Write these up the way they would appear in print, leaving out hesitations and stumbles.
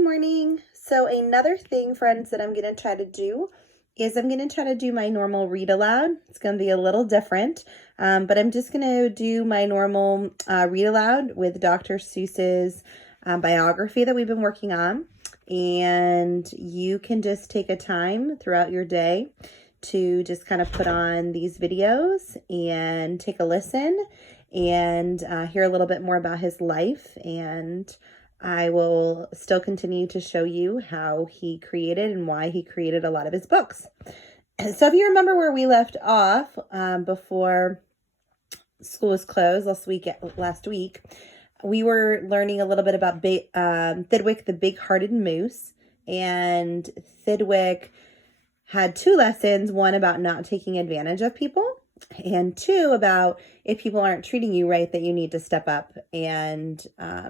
Good morning. So another thing, friends, that I'm going to try to do is I'm going to try to do my normal read aloud. It's going to be a little different, but I'm just going to do my normal read aloud with Dr. Seuss's biography that we've been working on. And you can just take a time throughout your day to just kind of put on these videos and take a listen and hear a little bit more about his life. And I will still continue to show you how he created and why he created a lot of his books. So if you remember where we left off before school was closed last week, we were learning a little bit about Thidwick the Big-Hearted Moose. And Thidwick had two lessons, one about not taking advantage of people, and two about if people aren't treating you right, that you need to step up and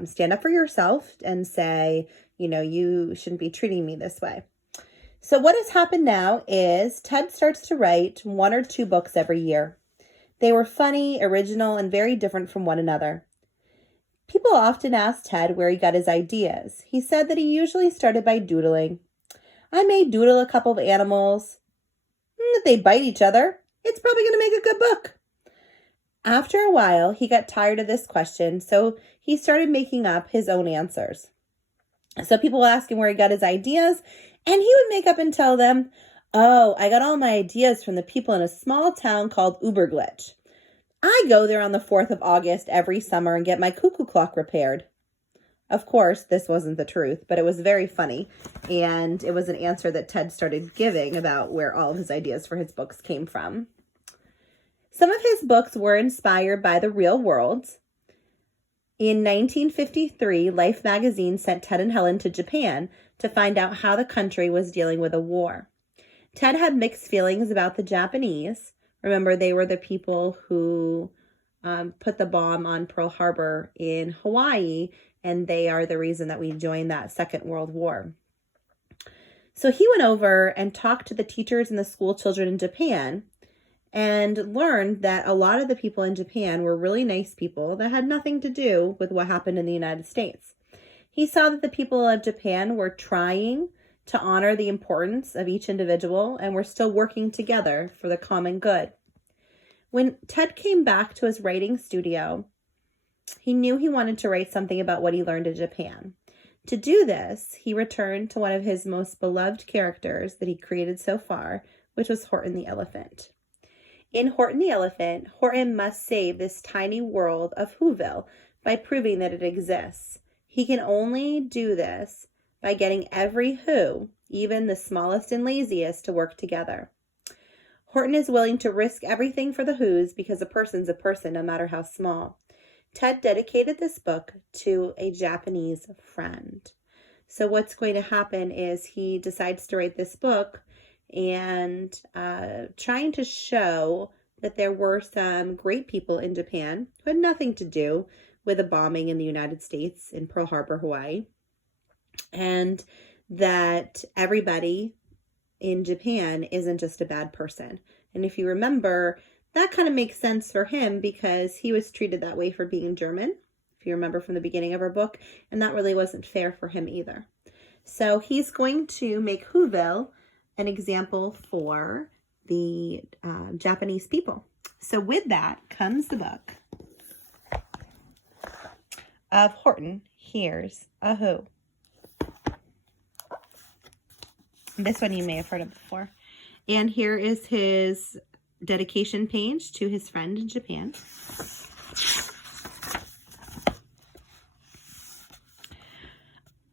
stand up for yourself and say, you shouldn't be treating me this way. So what has happened now is Ted starts to write 1 or 2 books every year. They were funny, original, and very different from one another. People often ask Ted where he got his ideas. He said that he usually started by doodling. I may doodle a couple of animals. If they bite each other, it's probably going to make a good book. After a while, he got tired of this question, so he started making up his own answers. So people will ask him where he got his ideas, and he would make up and tell them, oh, I got all my ideas from the people in a small town called Uberglitch. I go there on the 4th of August every summer and get my cuckoo clock repaired. Of course, this wasn't the truth, but it was very funny, and it was an answer that Ted started giving about where all of his ideas for his books came from. Some of his books were inspired by the real world. In 1953, Life magazine sent Ted and Helen to Japan to find out how the country was dealing with a war. Ted had mixed feelings about the Japanese. Remember, they were the people who put the bomb on Pearl Harbor in Hawaii, and they are the reason that we joined that Second World War. So he went over and talked to the teachers and the school children in Japan and learned that a lot of the people in Japan were really nice people that had nothing to do with what happened in the United States. He saw that the people of Japan were trying to honor the importance of each individual and were still working together for the common good. When Ted came back to his writing studio, he knew he wanted to write something about what he learned in Japan. To do this, he returned to one of his most beloved characters that he created so far, which was Horton the Elephant. In Horton the Elephant, Horton must save this tiny world of Whoville by proving that it exists. He can only do this by getting every Who, even the smallest and laziest, to work together. Horton is willing to risk everything for the Whos because a person's a person, no matter how small. Ted dedicated this book to a Japanese friend. So what's going to happen is he decides to write this book and trying to show that there were some great people in Japan who had nothing to do with a bombing in the United States in Pearl Harbor, Hawaii, and that everybody in Japan isn't just a bad person. And if you remember, that kind of makes sense for him because he was treated that way for being German, if you remember from the beginning of our book, and that really wasn't fair for him either. So he's going to make Whoville an example for the Japanese people. So with that comes the book of Horton Hears a Who. This one you may have heard of before. And here is his dedication page to his friend in Japan.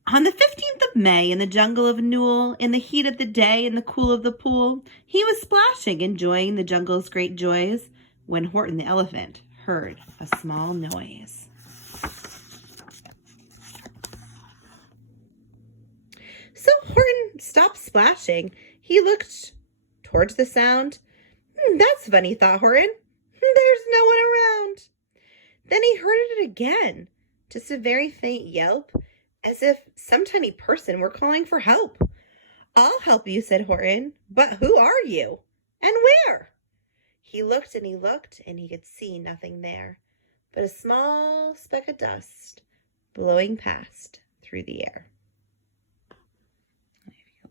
On the 15th of May, in the jungle of Newell, in the heat of the day, in the cool of the pool, he was splashing, enjoying the jungle's great joys, when Horton the Elephant heard a small noise. So Horton stopped splashing. He looked towards the sound. That's funny, thought Horton. There's no one around. Then he heard it again, just a very faint yelp, as if some tiny person were calling for help. I'll help you, said Horton. But who are you? And where? He looked, and he could see nothing there but a small speck of dust blowing past through the air.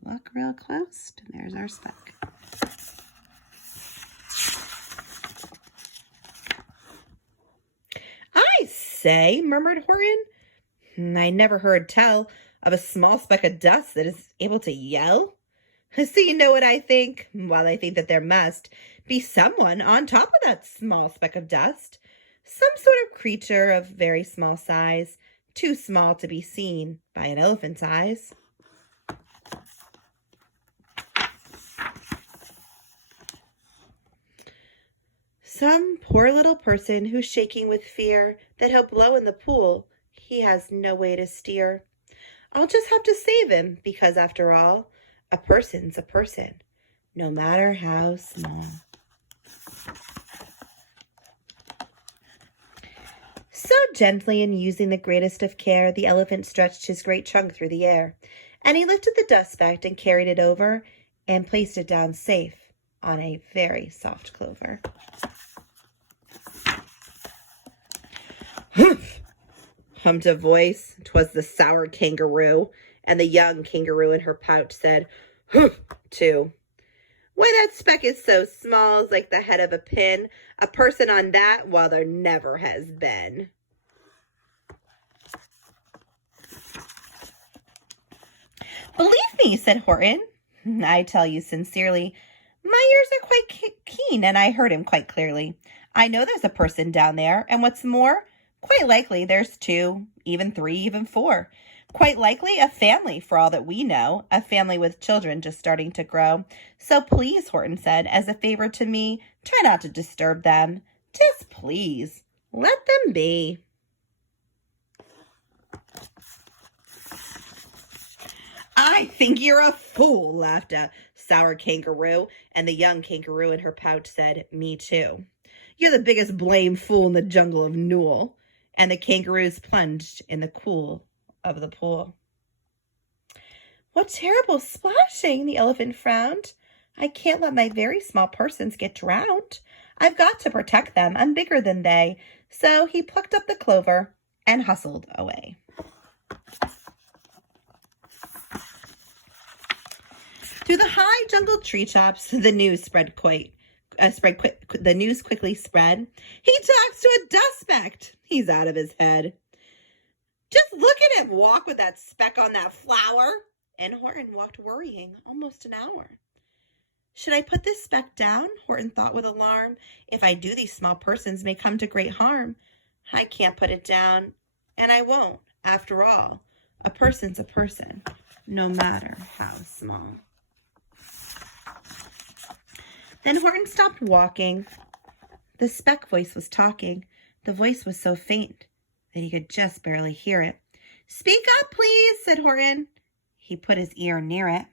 look real close. And there's our speck. "I say," murmured Horton, "I never heard tell of a small speck of dust that is able to yell. So you know what I think? Well, I think that there must be someone on top of that small speck of dust. Some sort of creature of very small size, too small to be seen by an elephant's eyes." "Some poor little person who's shaking with fear that he'll blow in the pool. He has no way to steer. I'll just have to save him because, after all, a person's a person, no matter how small." So gently and using the greatest of care, the elephant stretched his great trunk through the air, and he lifted the dust speck and carried it over and placed it down safe on a very soft clover. "Humph!" hummed a voice. 'Twas the sour kangaroo, and the young kangaroo in her pouch said, "Humph!" too. "Why, that speck is so small, it's like the head of a pin. A person on that, well, there never has been." "Believe me," said Horton, "I tell you sincerely, my ears are quite keen, and I heard him quite clearly. I know there's a person down there, and what's more, quite likely there's 2, even 3, even 4. Quite likely a family, for all that we know, a family with children just starting to grow. So please," Horton said, "as a favor to me, try not to disturb them. Just please, let them be." "I think you're a fool," laughed a sour kangaroo, and the young kangaroo in her pouch said, "Me too. You're the biggest blame fool in the jungle of Newell." And the kangaroos plunged in the cool of the pool. "What terrible splashing!" the elephant frowned. "I can't let my very small persons get drowned. I've got to protect them. I'm bigger than they." So he plucked up the clover and hustled away. Through the high jungle tree tops, the news quickly spread. "He talks to a dust speck. He's out of his head. Just look at him walk with that speck on that flower." And Horton walked worrying almost an hour. "Should I put this speck down?" Horton thought with alarm. "If I do, these small persons may come to great harm. I can't put it down, and I won't. After all, a person's a person, no matter how small." Then Horton stopped walking. The speck voice was talking. The voice was so faint that he could just barely hear it. "Speak up, please," said Horton. He put his ear near it.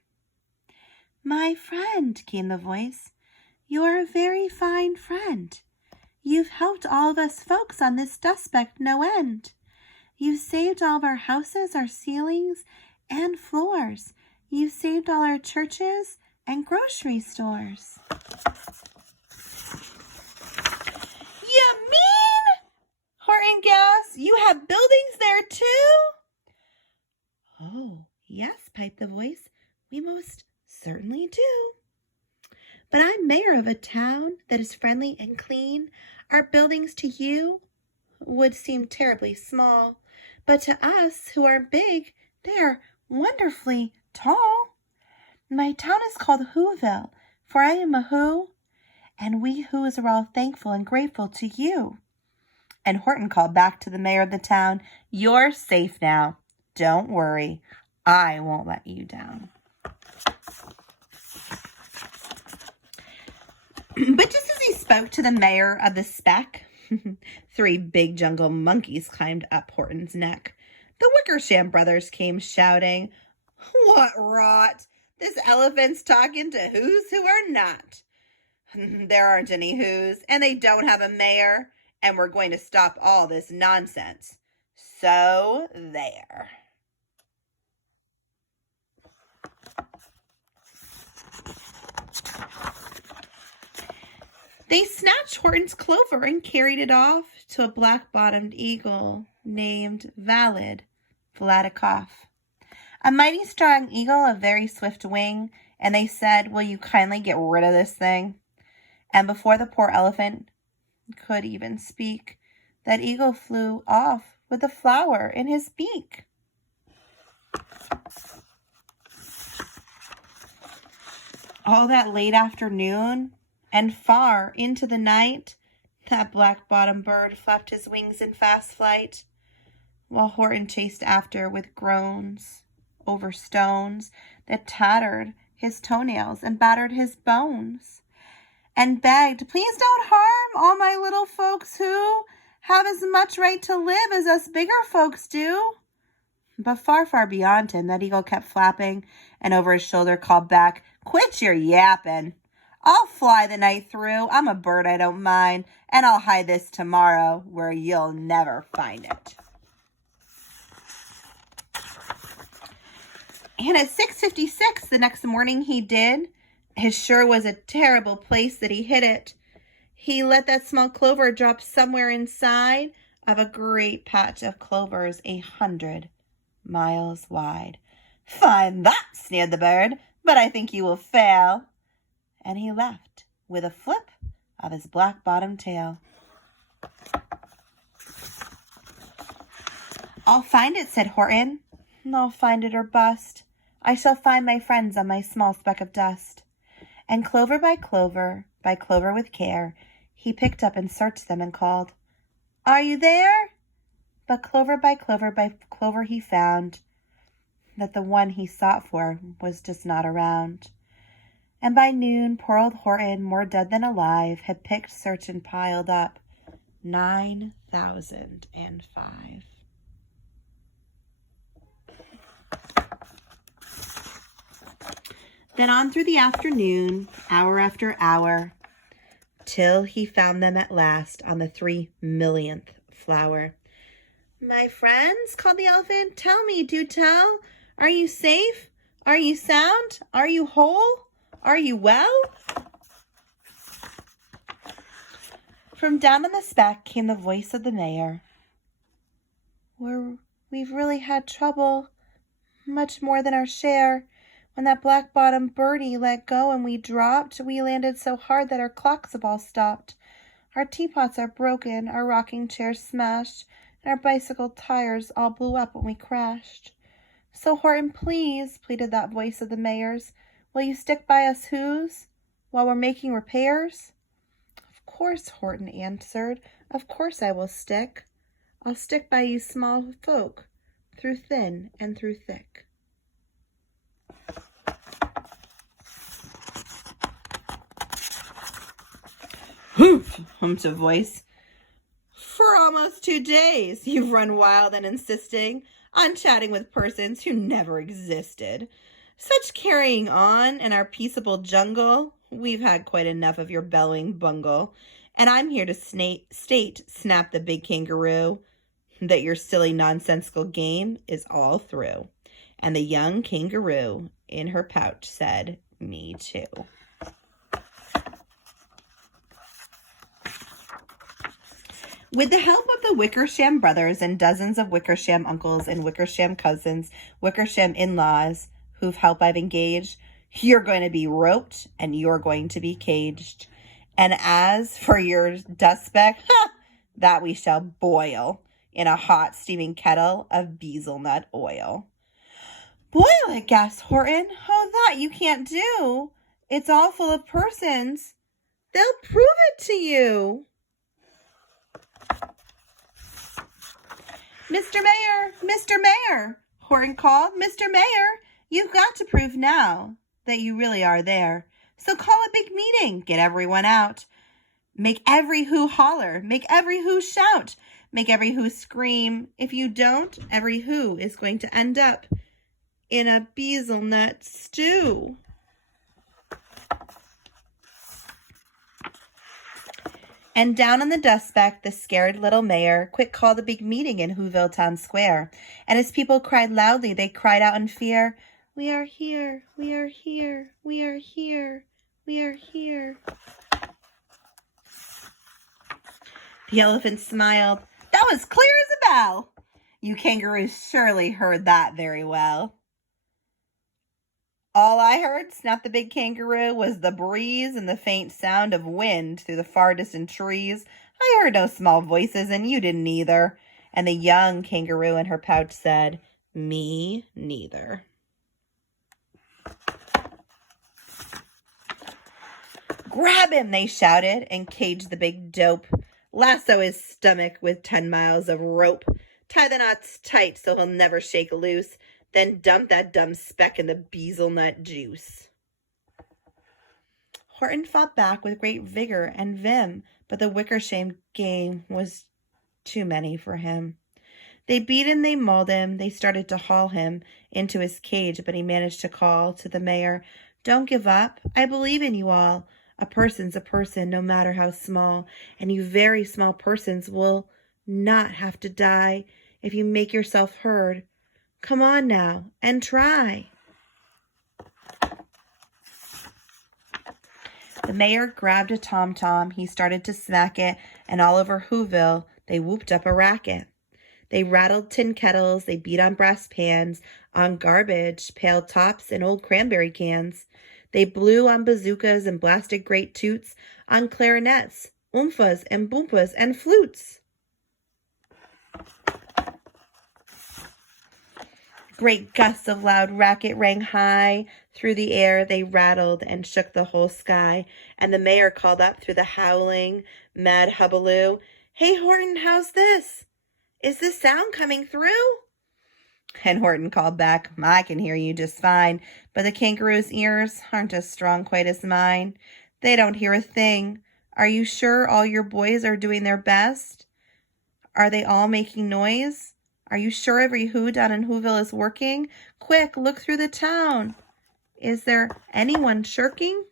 "My friend," came the voice, "you're a very fine friend. You've helped all of us folks on this dust speck no end. You've saved all of our houses, our ceilings, and floors. You've saved all our churches and grocery stores." "You mean," Horton gasped, "you have buildings there too?" "Oh, yes," piped the voice, "we most certainly do. But I'm mayor of a town that is friendly and clean. Our buildings to you would seem terribly small, but to us who are big, they are wonderfully tall. My town is called Whoville, for I am a Who, and we Whos are all thankful and grateful to you." And Horton called back to the mayor of the town, "You're safe now. Don't worry. I won't let you down." But just as he spoke to the mayor of the speck, 3 big jungle monkeys climbed up Horton's neck. The Wickersham brothers came shouting, "What rot! This elephant's talking to who's who are not. There aren't any who's, and they don't have a mayor, and we're going to stop all this nonsense. So there." They snatched Horton's clover and carried it off to a black-bottomed eagle named Vladikoff. a mighty strong eagle of very swift wing, and they said, will you kindly get rid of this thing? And before the poor elephant could even speak, that eagle flew off with the flower in his beak. All that late afternoon and far into the night, that black-bottomed bird flapped his wings in fast flight, while Horton chased after with groans over stones that tattered his toenails and battered his bones, and begged, please don't harm all my little folks who have as much right to live as us bigger folks do. But far, far beyond him, that eagle kept flapping, and over his shoulder called back, quit your yapping. I'll fly the night through. I'm a bird, I don't mind, and I'll hide this tomorrow where you'll never find it. And at 6:56 the next morning he did. It sure was a terrible place that he hid it. He let that small clover drop somewhere inside of a great patch of clovers 100 miles wide. Fine that, sneered the bird, but I think you will fail. And he left with a flip of his black-bottomed tail. I'll find it, said Horton. I'll find it or bust. I shall find my friends on my small speck of dust. And clover by clover with care, he picked up and searched them and called, are you there? But clover by clover he found that the one he sought for was just not around. And by noon, poor old Horton, more dead than alive, had picked, searched, and piled up 9,005. Then on through the afternoon, hour after hour, till he found them at last on the 3 millionth flower. My friends, called the elephant, tell me, do tell, are you safe? Are you sound? Are you whole? Are you well? From down on the speck came the voice of the mayor. We've really had trouble, much more than our share. When that black-bottomed birdie let go and we dropped, we landed so hard that our clocks have all stopped. Our teapots are broken, our rocking chairs smashed, and our bicycle tires all blew up when we crashed. So Horton, please, pleaded that voice of the mayor's, will you stick by us who's while we're making repairs? Of course, Horton answered, of course I will stick. I'll stick by you small folk, through thin and through thick. Humph, humped a voice. For almost 2 days you've run wild and insisting on chatting with persons who never existed. Such carrying on in our peaceable jungle. We've had quite enough of your bellowing bungle. And I'm here to state, snapped the big kangaroo, that your silly nonsensical game is all through. And the young kangaroo in her pouch said, me too. With the help of the Wickersham brothers and dozens of Wickersham uncles and Wickersham cousins, Wickersham in-laws, whose help I've engaged, you're going to be roped and you're going to be caged. And as for your dust speck, that we shall boil in a hot steaming kettle of bezelnut oil. Boil it, gasped Horton. Oh, that you can't do. It's all full of persons. They'll prove it to you. Mr. Mayor, Horton called. Mr. Mayor, you've got to prove now that you really are there. So call a big meeting, get everyone out. Make every who holler, make every who shout, make every who scream. If you don't, every who is going to end up in a bezelnut stew. And down on the dust speck, the scared little mayor quick called a big meeting in Whoville Town Square. And as people cried loudly, they cried out in fear, we are here, we are here, we are here, we are here. The elephant smiled. That was clear as a bell. You kangaroos surely heard that very well. All I heard, snapped the big kangaroo, was the breeze and the faint sound of wind through the far distant trees. I heard no small voices, and you didn't either. And the young kangaroo in her pouch said, Me neither. Grab him, they shouted, and caged the big dope. Lasso his stomach with 10 miles of rope. Tie the knots tight so he'll never shake loose. Then dump that dumb speck in the bezelnut juice. Horton fought back with great vigor and vim, but the Wickersham game was too many for him. They beat him, they mauled him, they started to haul him into his cage, but he managed to call to the mayor, Don't give up, I believe in you all. A person's a person, no matter how small, and you very small persons will not have to die if you make yourself heard. Come on now, and try. The mayor grabbed a tom-tom, he started to smack it, and all over Whoville they whooped up a racket. They rattled tin kettles, they beat on brass pans, on garbage, pail tops, and old cranberry cans. They blew on bazookas and blasted great toots, on clarinets, oomphas and boompas and flutes. Great gusts of loud racket rang high. Through the air they rattled and shook the whole sky. And the mayor called up through the howling, mad hubbub, Hey, Horton, how's this? Is this sound coming through? And Horton called back, I can hear you just fine, but the kangaroo's ears aren't as strong quite as mine. They don't hear a thing. Are you sure all your boys are doing their best? Are they all making noise? Are you sure every who down in Whoville is working? Quick, look through the town. Is there anyone shirking?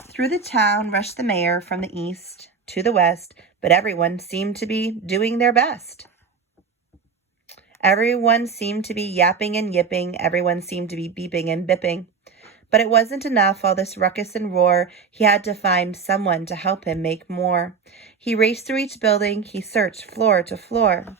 Through the town rushed the mayor from the east to the west, but everyone seemed to be doing their best. Everyone seemed to be yapping and yipping. Everyone seemed to be beeping and bipping. But it wasn't enough, all this ruckus and roar. He had to find someone to help him make more. He raced through each building. He searched floor to floor.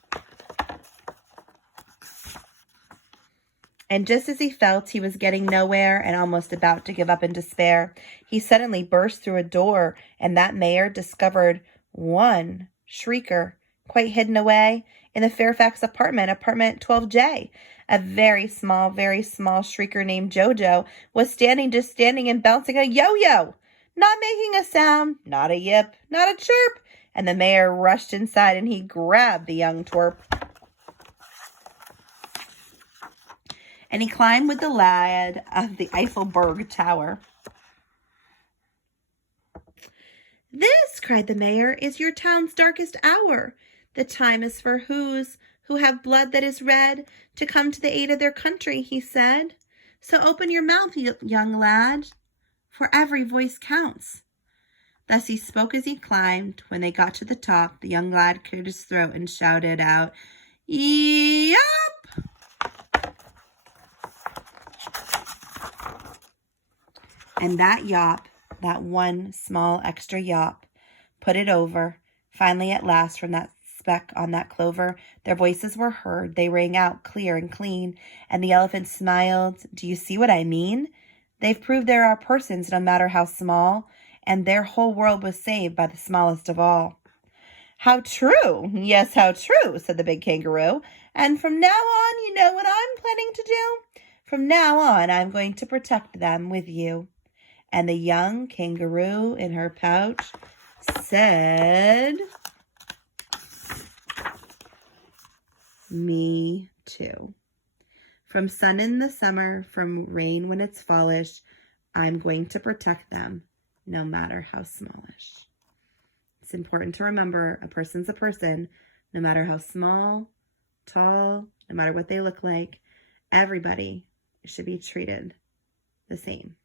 And just as he felt he was getting nowhere and almost about to give up in despair, he suddenly burst through a door, and that mayor discovered one shrieker, quite hidden away in the Fairfax apartment 12J. A very small shrieker named Jojo was just standing and bouncing a yo-yo, not making a sound, not a yip, not a chirp. And the mayor rushed inside and he grabbed the young twerp. And he climbed with the lad of the Eiffelberg Tower. This, cried the mayor, is your town's darkest hour. The time is for who have blood that is red, to come to the aid of their country, he said. So open your mouth, young lad, for every voice counts. Thus he spoke as he climbed. When they got to the top, the young lad cleared his throat and shouted out, Yep! And that yop, that one small extra yop, put it over. Finally, at last, from that speck on that clover, their voices were heard. They rang out clear and clean, and the elephant smiled. Do you see what I mean? They've proved there are persons, no matter how small, and their whole world was saved by the smallest of all. How true! Yes, how true, said the big kangaroo. And from now on, you know what I'm planning to do? From now on, I'm going to protect them with you. And the young kangaroo in her pouch said, Me too. From sun in the summer, from rain when it's fallish, I'm going to protect them, no matter how smallish. It's important to remember a person's a person, no matter how small, tall, no matter what they look like. Everybody should be treated the same.